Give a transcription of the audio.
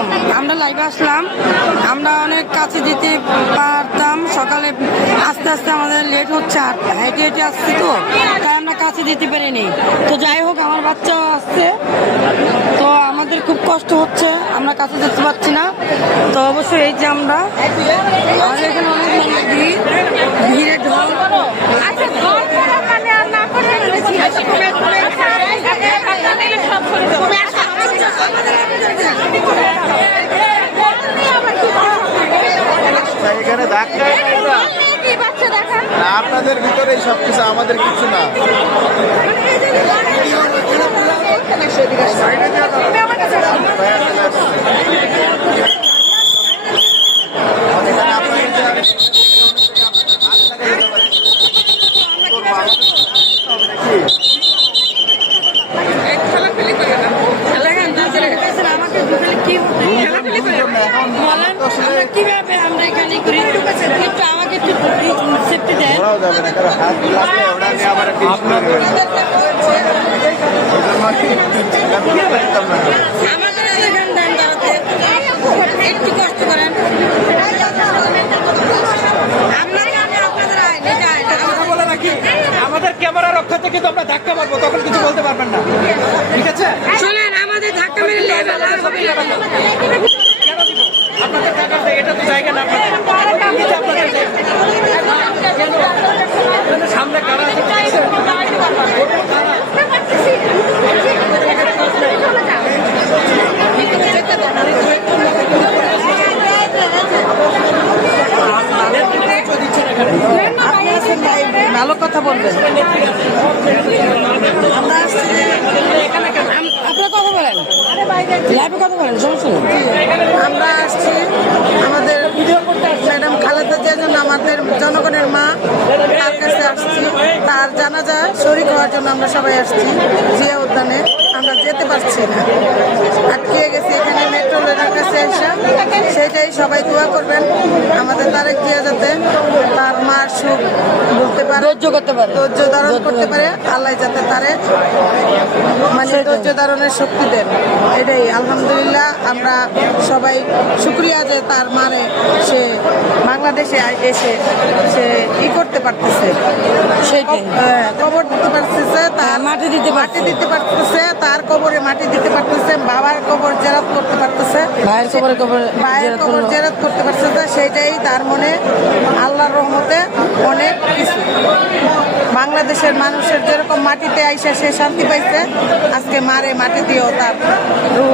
আলাইকুম। আমরা লাইভে আসলাম, আমরা অনেক কাছে যেতে পারতাম, সকালে আস্তে আস্তে আমাদের লেট হচ্ছে, আর হেঁটে হেঁটে আসছি তো, তাই আমরা কাছে যেতে পারিনি। তো যাই হোক, আমার বাচ্চাও আসছে, তো আমাদের খুব কষ্ট হচ্ছে, আমরা কাছে যেতে পারছি না। তো অবশ্যই এই যে আমরা আমাদের এখানে অনেক মানুষ ভিড়ে ঢল। এখানে আপনাদের ভিতরে সবকিছু, আমাদের কিছু না। কিভাবে আমরা এখানে করি, একটু আমাকে একটু সেফটি দেন। আমাদের এখানে দেন, দাঁড়াতে একটু কষ্ট করেন। আমাদের ক্যামেরা রক্ষাতে কিন্তু আমরা ধাক্কা মারবো, তখন কিছু বলতে পারবেন না, ঠিক আছে? শোনেন, আমাদের ধাক্কা মেরে আপনাদের টাকা এটা তো জায়গা না, আপনাদের সামনে কারা ভালো কথা বলবেন। আপনারা কথা বলেন, লাইভে কথা বলেন, সমস্যা নেই। আমরা আসছি আমাদের ম্যাডাম খালেদা জিয়ার জন্য, আমাদের জনগণের মা, তার কাছে আসছি, তার জানাজা শরীক হওয়ার জন্য আমরা সবাই আসছি জিয়া উদ্যানে। আমরা যেতে পারছি না, আটকে গেছি এখানে মেট্রো রেলের কাছে এসে। সেটাই সবাই দোয়া করবেন আমাদের তারেক জিয়া যাতে তার মার সুখ বলতে পারে, ধৈর্য করতে পারে, ধৈর্য ধারণ করতে পারে। আল্লাহ যাতে তারে মানে ধৈর্য ধারণের শক্তি দেন। এটাই আলহামদুলিল্লাহ, আমরা সবাই শুক্রিয়া যে তার মানে সে বাংলাদেশে এসে সে করতে পারতেছে, সেটাই কবর দিতে পারতেছে, তার মাটি দিতে পারতেছে, তার কবরে মাটি দিতে পারতেছে, বাবার কবর জেরাত করতে পারতেছে, ভাইয়ের ভাইয়ের কবর জেরাত করতে পারতেছে। সেটাই তার মনে আল্লাহর রহমতে অনেক কিছু। বাংলাদেশের মানুষের যেরকম মাটিতে আইসা সে শান্তি পাইছে, আজকে মারে মাটি দিয়েও তার রূহ